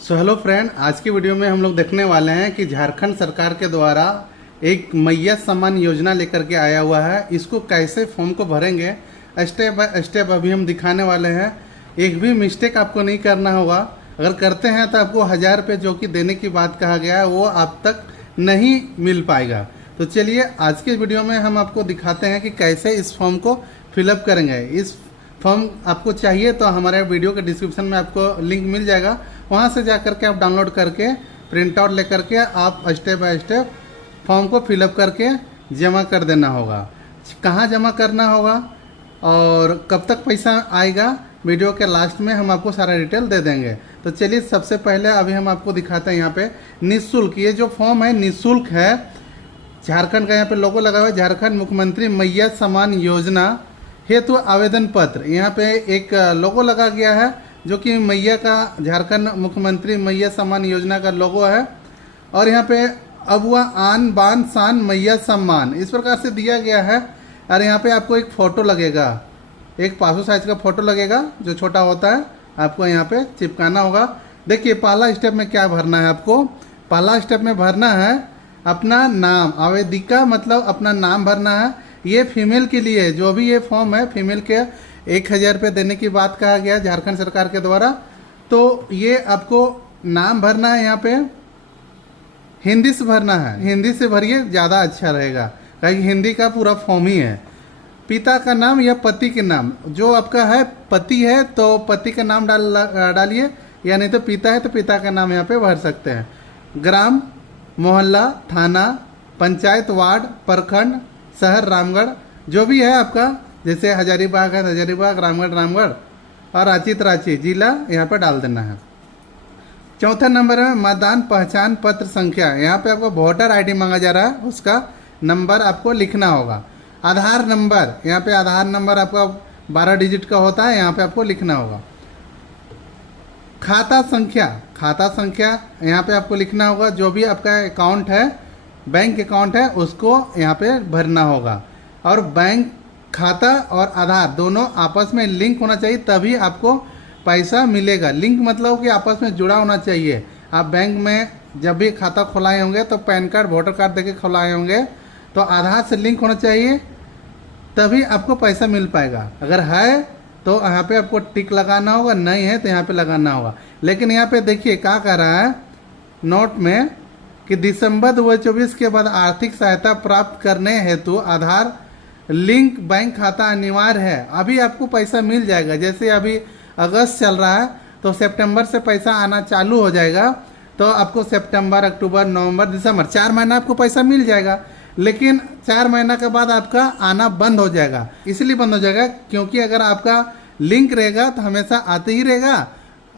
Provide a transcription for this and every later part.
Hello friend, आज की video में हम लोग देखने वाले हैं कि झारखंड सरकार के द्वारा एक मैया सम्मान योजना लेकर के आया हुआ है। इसको कैसे फॉर्म को भरेंगे स्टेप बाय स्टेप अभी हम दिखाने वाले हैं। एक भी मिस्टेक आपको नहीं करना होगा। अगर करते हैं तो आपको 1000 रुपये जो कि देने की बात कहा गया है वो आप तक नहीं मिल पाएगा। तो चलिए आज के वीडियो में हम आपको दिखाते हैं कि कैसे इस फॉर्म को फिलअप करेंगे। इस फॉर्म आपको चाहिए तो हमारे वीडियो के डिस्क्रिप्शन में आपको लिंक मिल जाएगा, वहाँ से जा करके आप डाउनलोड करके प्रिंट आउट ले करके आप स्टेप बाय स्टेप फॉर्म को फिलअप करके जमा कर देना होगा। कहाँ जमा करना होगा और कब तक पैसा आएगा, वीडियो के लास्ट में हम आपको सारा डिटेल दे देंगे। तो चलिए सबसे पहले अभी हम आपको दिखाते हैं यहाँ पे निःशुल्क। ये जो फॉर्म है निःशुल्क है। झारखंड का यहाँ पे लोगो लगा हुआ है, झारखंड मुख्यमंत्री मैया सम्मान योजना हेतु आवेदन पत्र। यहाँ पे एक लोगो लगा गया है जो कि मैया का, झारखंड मुख्यमंत्री मैया सम्मान योजना का लोगो है। और यहाँ पे अबुआ आन बान शान मैया सम्मान इस प्रकार से दिया गया है। और यहाँ पे आपको एक फ़ोटो लगेगा, एक पासपोर्ट साइज का फ़ोटो लगेगा जो छोटा होता है, आपको यहाँ पे चिपकाना होगा। देखिए पहला स्टेप में क्या भरना है आपको। पहला स्टेप में भरना है अपना नाम, आवेदिका मतलब अपना नाम भरना है। ये फीमेल के लिए है, जो भी ये फॉर्म है फीमेल के 1000 रुपये देने की बात कहा गया है झारखंड सरकार के द्वारा। तो ये आपको नाम भरना है, यहाँ पे हिंदी से भरना है। हिंदी से भरिए ज़्यादा अच्छा रहेगा, क्योंकि हिंदी का पूरा फॉर्म ही है। पिता का नाम या पति के नाम, जो आपका है पति है तो पति का नाम डालिए, या नहीं तो पिता है तो पिता का नाम यहाँ पे भर सकते हैं। ग्राम, मोहल्ला, थाना, पंचायत, वार्ड, प्रखंड, शहर रामगढ़ जो भी है आपका, जैसे हजारीबाग है हजारीबाग, रामगढ़ रामगढ़, और रांची तो रांची, जिला यहाँ पर डाल देना है। चौथा नंबर है मतदान पहचान पत्र संख्या। यहाँ पे आपको वोटर आईडी मांगा जा रहा है, उसका नंबर आपको लिखना होगा। आधार नंबर, यहाँ पे आधार नंबर आपका 12 डिजिट का होता है, यहाँ पे आपको लिखना होगा। खाता संख्या, खाता संख्या यहाँ पे आपको लिखना होगा। जो भी आपका अकाउंट है, बैंक अकाउंट है, उसको यहाँ पे भरना होगा। और बैंक खाता और आधार दोनों आपस में लिंक होना चाहिए, तभी आपको पैसा मिलेगा। लिंक मतलब कि आपस में जुड़ा होना चाहिए। आप बैंक में जब भी खाता खुलाए होंगे तो पैन कार्ड, वोटर कार्ड देके खुलाए होंगे, तो आधार से लिंक होना चाहिए, तभी आपको पैसा मिल पाएगा। अगर है तो यहाँ पे आपको टिक लगाना होगा, नहीं है तो यहाँ पे लगाना होगा। लेकिन यहाँ पे देखिए क्या कह रहा है नोट में कि दिसंबर 2024 के बाद आर्थिक सहायता प्राप्त करने हेतु आधार लिंक बैंक खाता अनिवार्य है। अभी आपको पैसा मिल जाएगा। जैसे अभी अगस्त चल रहा है तो सितंबर से पैसा आना चालू हो जाएगा, तो आपको सितंबर, अक्टूबर, नवंबर, दिसंबर 4 महीना आपको पैसा मिल जाएगा। लेकिन 4 महीना के बाद आपका आना बंद हो जाएगा। इसलिए बंद हो जाएगा क्योंकि अगर आपका लिंक रहेगा तो हमेशा आते ही रहेगा,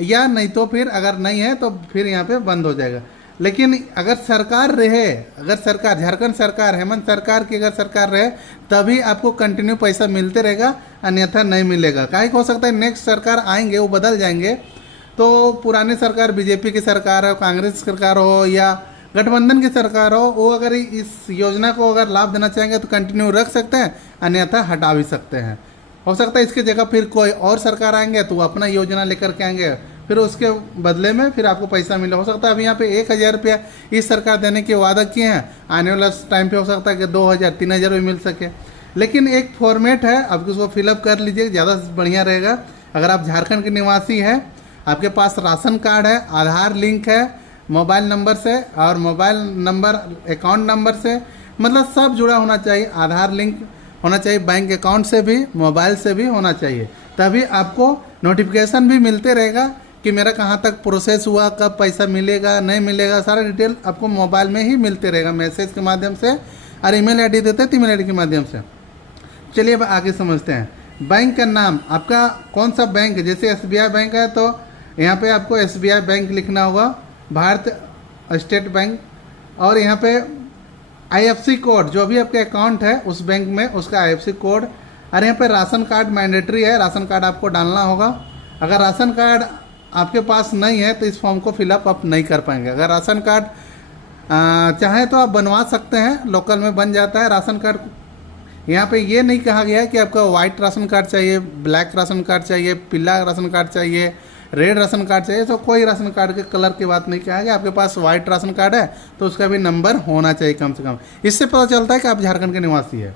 या नहीं तो फिर अगर नहीं है तो फिर यहाँ पे बंद हो जाएगा। लेकिन अगर सरकार रहे, अगर सरकार, झारखंड सरकार, हेमंत सरकार की अगर सरकार रहे, तभी आपको कंटिन्यू पैसा मिलते रहेगा, अन्यथा नहीं मिलेगा। काहे हो सकता है नेक्स्ट सरकार आएंगे वो बदल जाएंगे, तो पुरानी सरकार बीजेपी की सरकार हो, कांग्रेस सरकार हो या गठबंधन की सरकार हो, वो अगर इस योजना को अगर लाभ देना चाहेंगे तो कंटिन्यू रख सकते हैं, अन्यथा हटा भी सकते हैं। हो सकता है इसकी जगह फिर कोई और सरकार आएंगे तो वो अपना योजना लेकर के आएंगे, फिर उसके बदले में फिर आपको पैसा मिले। हो सकता है अभी यहाँ पे 1000 रुपया इस सरकार देने के वादा किए हैं, आने वाला टाइम पे हो सकता है कि 2000, 3000 भी मिल सके। लेकिन एक फॉर्मेट है, आप उसको फिलअप कर लीजिए, ज़्यादा बढ़िया रहेगा। अगर आप झारखंड के निवासी हैं, आपके पास राशन कार्ड है, आधार लिंक है मोबाइल नंबर से, और मोबाइल नंबर अकाउंट नंबर से, मतलब सब जुड़ा होना चाहिए। आधार लिंक होना चाहिए, बैंक अकाउंट से भी, मोबाइल से भी होना चाहिए, तभी आपको नोटिफिकेशन भी मिलते रहेगा कि मेरा कहाँ तक प्रोसेस हुआ, कब पैसा मिलेगा नहीं मिलेगा, सारा डिटेल आपको मोबाइल में ही मिलते रहेगा, मैसेज के माध्यम से, और ईमेल आईडी देते हैं तो ईमेल आईडी के माध्यम से। चलिए अब आगे समझते हैं। बैंक का नाम आपका कौन सा बैंक है, जैसे SBI बैंक है तो यहाँ पे आपको SBI बैंक लिखना होगा, भारत स्टेट बैंक। और यहाँ पे IFSC कोड, जो भी आपके अकाउंट है उस बैंक में उसका IFSC कोड। और यहाँ पे राशन कार्ड मैंडेटरी है, राशन कार्ड आपको डालना होगा। अगर राशन कार्ड आपके पास नहीं है तो इस फॉर्म को फिलअप आप नहीं कर पाएंगे। अगर राशन कार्ड चाहें तो आप बनवा सकते हैं, लोकल में बन जाता है राशन कार्ड। यहाँ पे ये नहीं कहा गया है कि आपका वाइट राशन कार्ड चाहिए, ब्लैक राशन कार्ड चाहिए, पीला राशन कार्ड चाहिए, रेड राशन कार्ड चाहिए तो कोई राशन कार्ड के कलर की बात नहीं किया है, आपके पास वाइट राशन कार्ड है तो उसका भी नंबर होना चाहिए कम से कम। इससे पता चलता है कि आप झारखंड के निवासी है।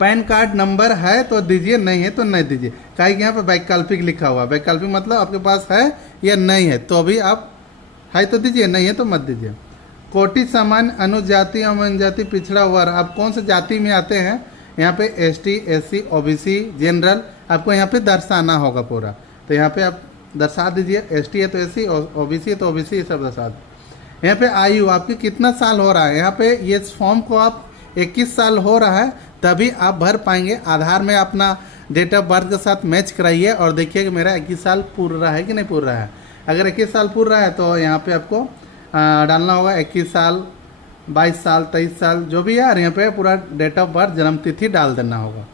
पैन कार्ड नंबर है तो दीजिए, नहीं है तो नहीं दीजिए। काहे कि यहाँ पे वैकल्पिक लिखा हुआ है, वैकल्पिक मतलब आपके पास है या नहीं है, तो अभी आप है तो दीजिए, नहीं है तो मत दीजिए। कोटि सामान्य अनुजाति एवं जनजाति पिछड़ा वर्ग, आप कौन से जाति में आते हैं, यहाँ पे एसटी, एससी, ओबीसी, जनरल आपको यहाँ पे दर्शाना होगा पूरा, तो यहाँ पे आप दर्शा दीजिए। एसटी है तो एससी, ओबीसी है तो ओबीसी, ये सब दर्शा दीजिए। यहाँ पे आयु आपकी कितना साल हो रहा है, यहाँ पे ये फॉर्म को आप 21 साल हो रहा है तभी आप भर पाएंगे। आधार में अपना डेट ऑफ बर्थ के साथ मैच कराइए और देखिए कि मेरा 21 साल पूरा रहा है कि नहीं पूरा रहा है। अगर 21 साल पूरा रहा है तो यहाँ पे आपको डालना होगा 21 साल, 22 साल, 23 साल जो भी है, और यहाँ पे पूरा डेट ऑफ बर्थ जन्म तिथि डाल देना होगा।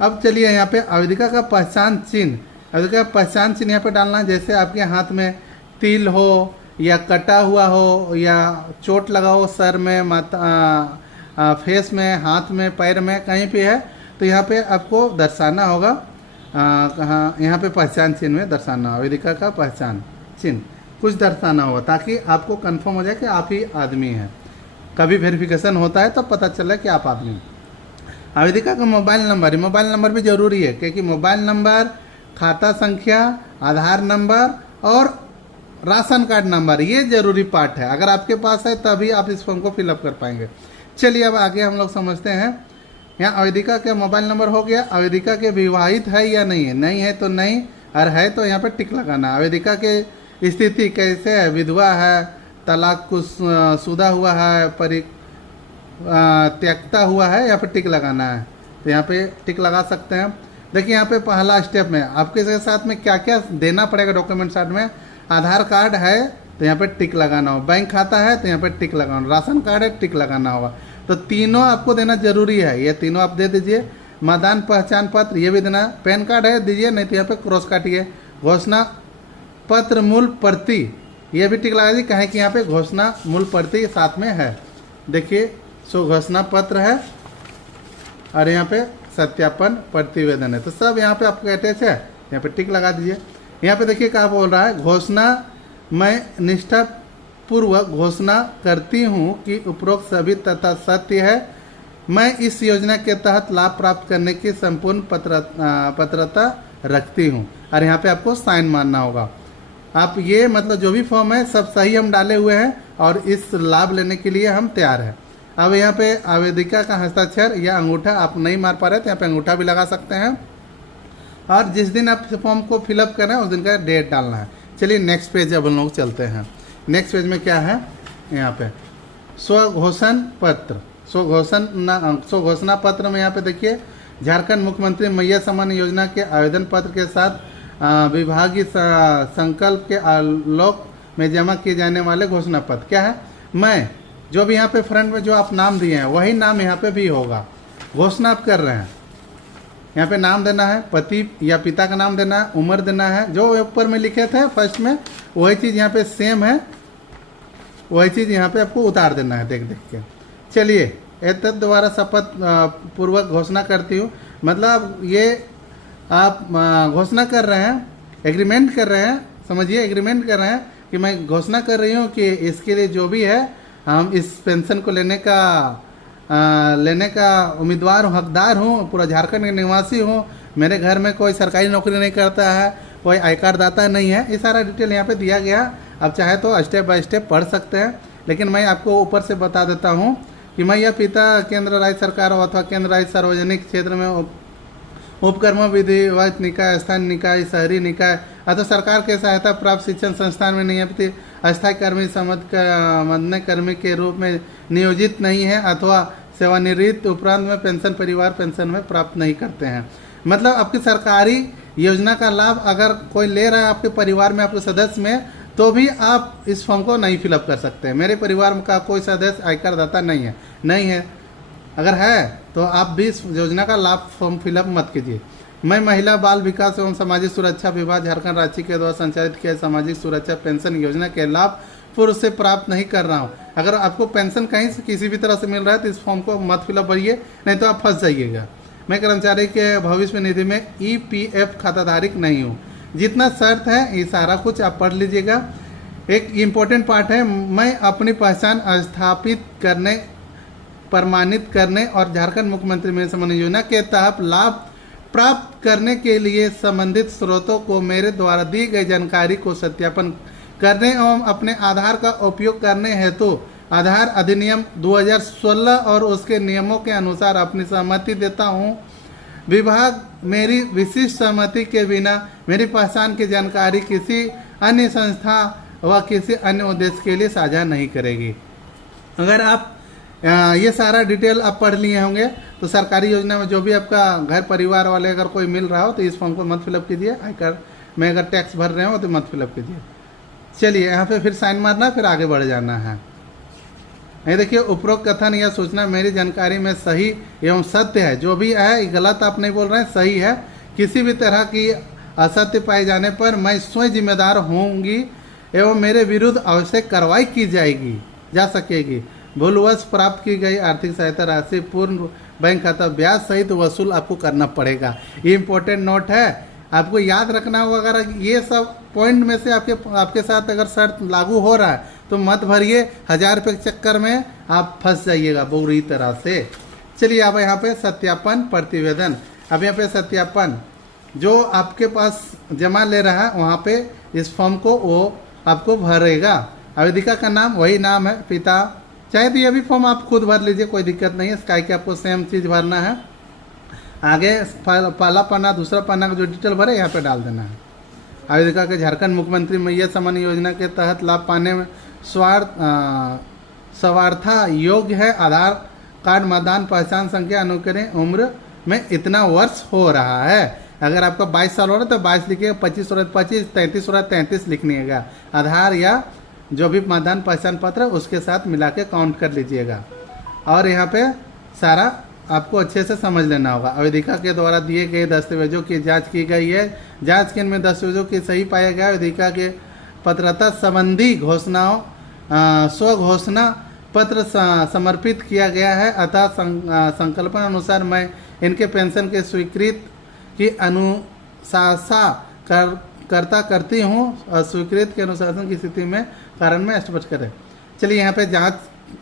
अब चलिए यहाँ पे आवेदिका का पहचान चिन्ह, आवेदिका का पहचान चिन्ह यहाँ पे डालना है। जैसे आपके हाथ में तिल हो या कटा हुआ हो या चोट लगा हो सर में, माथा फेस में, हाथ में, पैर में, कहीं पे है तो यहाँ पे आपको दर्शाना होगा। कहाँ यहाँ पे पहचान चिन्ह में दर्शाना होगा, आवेदिका का पहचान चिन्ह कुछ दर्शाना होगा ताकि आपको कंफर्म हो जाए कि आप ही आदमी हैं। कभी वेरिफिकेशन होता है तो पता चला कि आप आदमी हैं। आवेदिका का मोबाइल नंबर भी जरूरी है क्योंकि मोबाइल नंबर, खाता संख्या, आधार नंबर और राशन कार्ड नंबर ये जरूरी पार्ट है। अगर आपके पास है तभी आप इस फॉर्म को फिलअप कर पाएंगे। चलिए अब आगे हम लोग समझते हैं। यहाँ आवेदिका के मोबाइल नंबर हो गया। आवेदिका के विवाहित है या नहीं है, नहीं है तो नहीं, और है तो यहाँ पे टिक लगाना। आवेदिका के स्थिति कैसे है, विधवा है, तलाक शुदा हुआ है, त्यागता हुआ है, यहाँ पे टिक लगाना है, तो यहाँ पे टिक लगा सकते हैं। देखिए यहाँ पे पहला स्टेप में आपके साथ में क्या क्या देना पड़ेगा डॉक्यूमेंट साथ में। आधार कार्ड है तो यहाँ पे टिक लगाना होगा, बैंक खाता है तो यहाँ पे टिक लगाना, राशन कार्ड है टिक लगाना होगा। तो तीनों आपको देना जरूरी है, ये तीनों आप दे दीजिए। मतदान पहचान पत्र ये भी देना, पैन कार्ड है दीजिए, नहीं तो यहाँ पे क्रॉस काटिए। घोषणा पत्र मूल प्रति ये भी टिक लगा दीजिए, कहें कि यहाँ पे घोषणा मूल प्रति साथ में है। देखिए सो घोषणा पत्र है और यहाँ पे सत्यापन प्रतिवेदन है, तो सब यहाँ पे आपको अटैच है, यहाँ पे टिक लगा दीजिए। यहाँ पे देखिए क्या बोल रहा है, घोषणा मैं निष्ठा पूर्वक घोषणा करती हूँ कि उपरोक्त सभी तथा सत्य है। मैं इस योजना के तहत लाभ प्राप्त करने की संपूर्ण पात्रता रखती हूँ, और यहाँ पे आपको साइन मारना होगा। आप ये मतलब जो भी फॉर्म है सब सही हम डाले हुए हैं और इस लाभ लेने के लिए हम तैयार हैं। अब यहाँ पे आवेदिका का हस्ताक्षर या अंगूठा आप नहीं मार पा रहे तो यहाँ पे अंगूठा भी लगा सकते हैं, और जिस दिन आप फॉर्म को फिलअप कर रहे हैं उस दिन का डेट डालना है। चलिए नेक्स्ट पेज अब हम लोग चलते हैं। नेक्स्ट पेज में क्या है, यहाँ पे स्वघोषण पत्र, स्वघोषणा पत्र में यहाँ पे देखिए झारखंड मुख्यमंत्री मैया सम्मान योजना के आवेदन पत्र के साथ विभागीय संकल्प के आलोक में जमा किए जाने वाले घोषणा पत्र। क्या है, मैं जो भी यहाँ पे फ्रंट में जो आप नाम दिए हैं वही नाम यहाँ पे भी होगा। घोषणा आप कर रहे हैं, यहाँ पे नाम देना है, पति या पिता का नाम देना है, उम्र देना है, जो ऊपर में लिखे थे फर्स्ट में वही चीज़ यहाँ पे सेम है, वही चीज़ यहाँ पे आपको उतार देना है देख देख के। चलिए एतद द्वारा शपथ पूर्वक घोषणा करती हूँ, मतलब ये आप घोषणा कर रहे हैं, एग्रीमेंट कर रहे हैं, समझिए एग्रीमेंट कर रहे हैं कि मैं घोषणा कर रही हूँ कि इसके लिए जो भी है हम इस पेंशन को लेने का उम्मीदवार हूँ, हकदार हूँ, पूरा झारखंड के निवासी हूँ, मेरे घर में कोई सरकारी नौकरी नहीं करता है, कोई आई कार्ड दाता नहीं है, ये सारा डिटेल यहाँ पे दिया गया। अब चाहे तो स्टेप बाय स्टेप पढ़ सकते हैं, लेकिन मैं आपको ऊपर से बता देता हूँ कि मैं यह पिता केंद्र राज्य सरकार अथवा केंद्र राज्य सार्वजनिक क्षेत्र में उपक्रम विधिवत निकाय, स्थानीय निकाय, शहरी निकाय अथवा सरकार के सहायता प्राप्त शिक्षण संस्थान में नियुक्ति अस्थायी कर्मी समन्वय कर्मी के रूप में नियोजित नहीं है अथवा सेवानिवृत्त उपरांत में पेंशन परिवार पेंशन में प्राप्त नहीं करते हैं। मतलब आपकी सरकारी योजना का लाभ अगर कोई ले रहा है आपके परिवार में, आपके सदस्य में, तो भी आप इस फॉर्म को नहीं फिलअप कर सकते हैं। मेरे परिवार का कोई सदस्य आयकर दाता नहीं है, अगर है तो आप भी इस योजना का लाभ फॉर्म फिलअप मत कीजिए। मैं महिला बाल विकास एवं सामाजिक सुरक्षा विभाग झारखंड राज्य के द्वारा संचालित किया सामाजिक सुरक्षा पेंशन योजना के लाभ पूर्व से प्राप्त नहीं कर रहा हूँ। अगर आपको पेंशन कहीं से किसी भी तरह से मिल रहा है तो इस फॉर्म को मत फिलअप भरिए, नहीं तो आप फंस जाइएगा। मैं कर्मचारी के भविष्य निधि में EPF खाताधारक नहीं हूँ। जितना शर्त है ये सारा कुछ आप पढ़ लीजिएगा। एक इम्पोर्टेंट पार्ट है, मैं अपनी पहचान स्थापित करने, प्रमाणित करने और झारखंड मुख्यमंत्री मेरे सम्मान योजना के तहत लाभ प्राप्त करने के लिए संबंधित स्रोतों को मेरे द्वारा दी गई जानकारी को सत्यापन करने एवं अपने आधार का उपयोग करने हेतु आधार अधिनियम 2016 और उसके नियमों के अनुसार अपनी सहमति देता हूँ। विभाग मेरी विशिष्ट सहमति के बिना मेरी पहचान की जानकारी किसी अन्य संस्था व किसी अन्य उद्देश्य के लिए साझा नहीं करेगी। अगर आप ये सारा डिटेल आप पढ़ लिए होंगे तो सरकारी योजना में जो भी आपका घर परिवार वाले अगर कोई मिल रहा हो तो इस फॉर्म को मत फिलअप कीजिए। आयकर में अगर टैक्स भर रहे हो तो मत फिलअप कीजिए। चलिए यहाँ पे फिर साइन मारना, फिर आगे बढ़ जाना है। ये देखिए, उपरोक्त कथन या सूचना मेरी जानकारी में सही एवं सत्य है। जो भी है गलत आप नहीं बोल रहे हैं, सही है। किसी भी तरह की असत्य पाए जाने पर मैं स्वयं जिम्मेदार होंगी एवं मेरे विरुद्ध आवश्यक कार्रवाई की जाएगी जा सकेगी। भूलवश प्राप्त की गई आर्थिक सहायता राशि पूर्ण बैंक खाता ब्याज सहित वसूल आपको करना पड़ेगा। ये इंपॉर्टेंट नोट है, आपको याद रखना होगा। अगर ये सब पॉइंट में से आपके साथ अगर शर्त लागू हो रहा है तो मत भरिए, 1000 रुपये के चक्कर में आप फंस जाइएगा बुरी तरह से। चलिए अब यहाँ पे सत्यापन प्रतिवेदन, अब यहाँ पे सत्यापन जो आपके पास जमा ले रहा है वहाँ पे इस फॉर्म को वो आपको भरेगा। आवेदिका का नाम वही नाम है, पिता, चाहे तो ये भी फॉर्म आप खुद भर लीजिए, कोई दिक्कत नहीं है। स्काई के आपको सेम चीज़ भरना है। आगे पहला पन्ना दूसरा पन्ना का जो डिटेल भरे यहाँ पे डाल देना है। आवेदिका के झारखंड मुख्यमंत्री मैया सम्मान योजना के तहत लाभ पाने में स्वार्था योग्य है। आधार कार्ड, मतदान पहचान संख्या, अनुकरण, उम्र में इतना वर्ष हो रहा है। अगर आपका 22 साल हो रहा है तो 22 लिखिएगा, 25 हो रहा है 25, 33 हो रहा है 33 लिखिएगा। आधार या जो भी मतदान पहचान पत्र उसके साथ मिला के काउंट कर लीजिएगा। और यहाँ पे सारा आपको अच्छे से समझ लेना होगा। आवेदिका के द्वारा दिए गए दस्तावेजों की जांच की गई है। जांच के इनमें दस्तावेजों की सही पाया गया। आवेदिका के पात्रता संबंधी घोषणाओं स्व घोषणा पत्र समर्पित किया गया है। अतः संकल्पन अनुसार मैं इनके पेंशन के स्वीकृत की अनुशासा करता करती हूँ। अस्वीकृत के अनुशासन की स्थिति में कारण में स्पष्ट करें। चलिए यहाँ पे जांच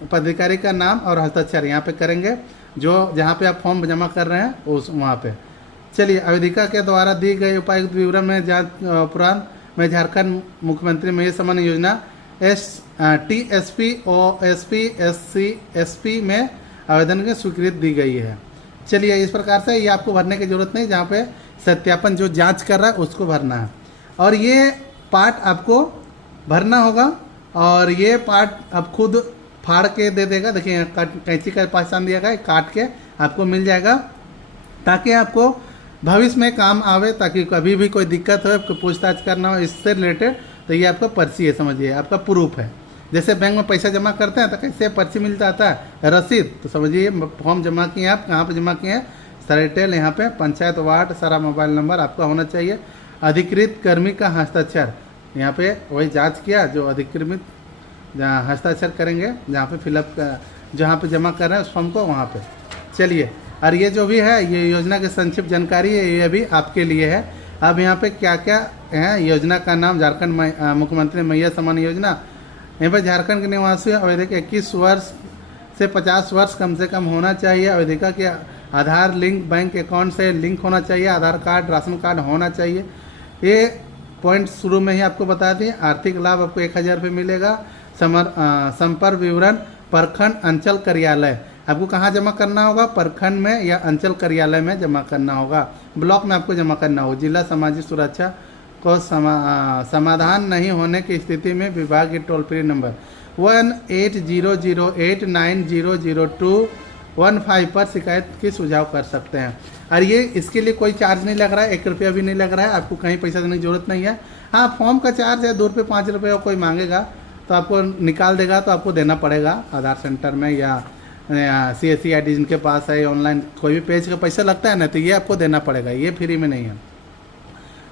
पदाधिकारी का नाम और हस्ताक्षर यहाँ पे करेंगे, जो जहाँ पे आप फॉर्म जमा कर रहे हैं उस वहाँ पे। चलिए, आवेदिका के द्वारा दी गई उपायुक्त विवरण में जांच उपरांत में झारखंड मुख्यमंत्री मैया Samman Yojana TSP OSP SC SP में आवेदन की स्वीकृति दी गई है। चलिए, इस प्रकार से ये आपको भरने की जरूरत नहीं, जहाँ पे सत्यापन जो जांच कर रहा है उसको भरना है। और ये पार्ट आपको भरना होगा और ये पार्ट आप खुद फाड़ के दे देगा। देखिए कैंची का पहचान दिया गया, काट के आपको मिल जाएगा ताकि आपको भविष्य में काम आवे, ताकि कभी भी कोई दिक्कत हो, कोई पूछताछ करना हो इससे रिलेटेड, तो ये आपका पर्ची है, समझिए आपका प्रूफ है। जैसे बैंक में पैसा जमा करते हैं तो कैसे पर्ची मिल जाता है, रसीद, तो समझिए फॉर्म जमा किए आप, कहाँ पर जमा किए हैं, सारा डिटेल यहाँ पे, पंचायत, वार्ड, सारा मोबाइल नंबर आपका होना चाहिए। अधिकृत कर्मी का हस्ताक्षर, यहाँ पे वही जांच किया जो अधिकृत जहाँ हस्ताक्षर करेंगे, जहाँ पे फिलअप जहाँ पे जमा कर रहे हैं उस फॉर्म को, वहाँ पे। चलिए, और ये जो भी है ये योजना की संक्षिप्त जानकारी है, ये भी आपके लिए है। अब यहाँ पे क्या क्या है, योजना का नाम झारखंड मुख्यमंत्री मैया सम्मान योजना। यहाँ पर झारखंड के निवासी आवेदक 21 वर्ष से 50 वर्ष कम से कम होना चाहिए। आवेदिका के आधार लिंक बैंक अकाउंट से लिंक होना चाहिए। आधार कार्ड, राशन कार्ड होना चाहिए। ये पॉइंट शुरू में ही आपको बता दिए। आर्थिक लाभ आपको 1000 रुपये मिलेगा। संपर्क विवरण प्रखंड अंचल कार्यालय, आपको कहाँ जमा करना होगा, प्रखंड में या अंचल कार्यालय में जमा करना होगा। ब्लॉक में आपको जमा करना होगा। जिला सामाजिक सुरक्षा को समाधान नहीं होने की स्थिति में विभाग के टोल फ्री नंबर 180089000215 पर शिकायत की सुझाव कर सकते हैं। और ये इसके लिए कोई चार्ज नहीं लग रहा है, 1 रुपया भी नहीं लग रहा है, आपको कहीं पैसा देने की जरूरत नहीं है। हाँ, फॉर्म का चार्ज है 2 रुपये 5 रुपये, कोई मांगेगा तो आपको निकाल देगा तो आपको देना पड़ेगा आधार सेंटर में या CSC ID जिनके पास है, ऑनलाइन कोई भी पेज का पैसा लगता है ना, तो ये आपको देना पड़ेगा, ये फ्री में नहीं है।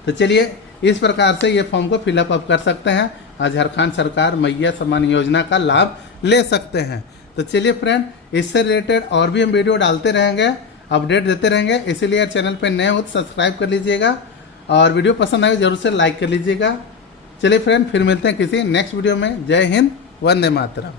तो चलिए, इस प्रकार से ये फॉर्म को फिलअप आप कर सकते हैं और झारखंड सरकार मैया सम्मान योजना का लाभ ले सकते हैं। तो चलिए फ्रेंड, इससे रिलेटेड और भी हम वीडियो डालते रहेंगे, अपडेट देते रहेंगे, इसीलिए चैनल पे नए हो तो सब्सक्राइब कर लीजिएगा और वीडियो पसंद आए जरूर से लाइक कर लीजिएगा। चलिए फ्रेंड, फिर मिलते हैं किसी नेक्स्ट वीडियो में। जय हिंद, वंदे मातरम।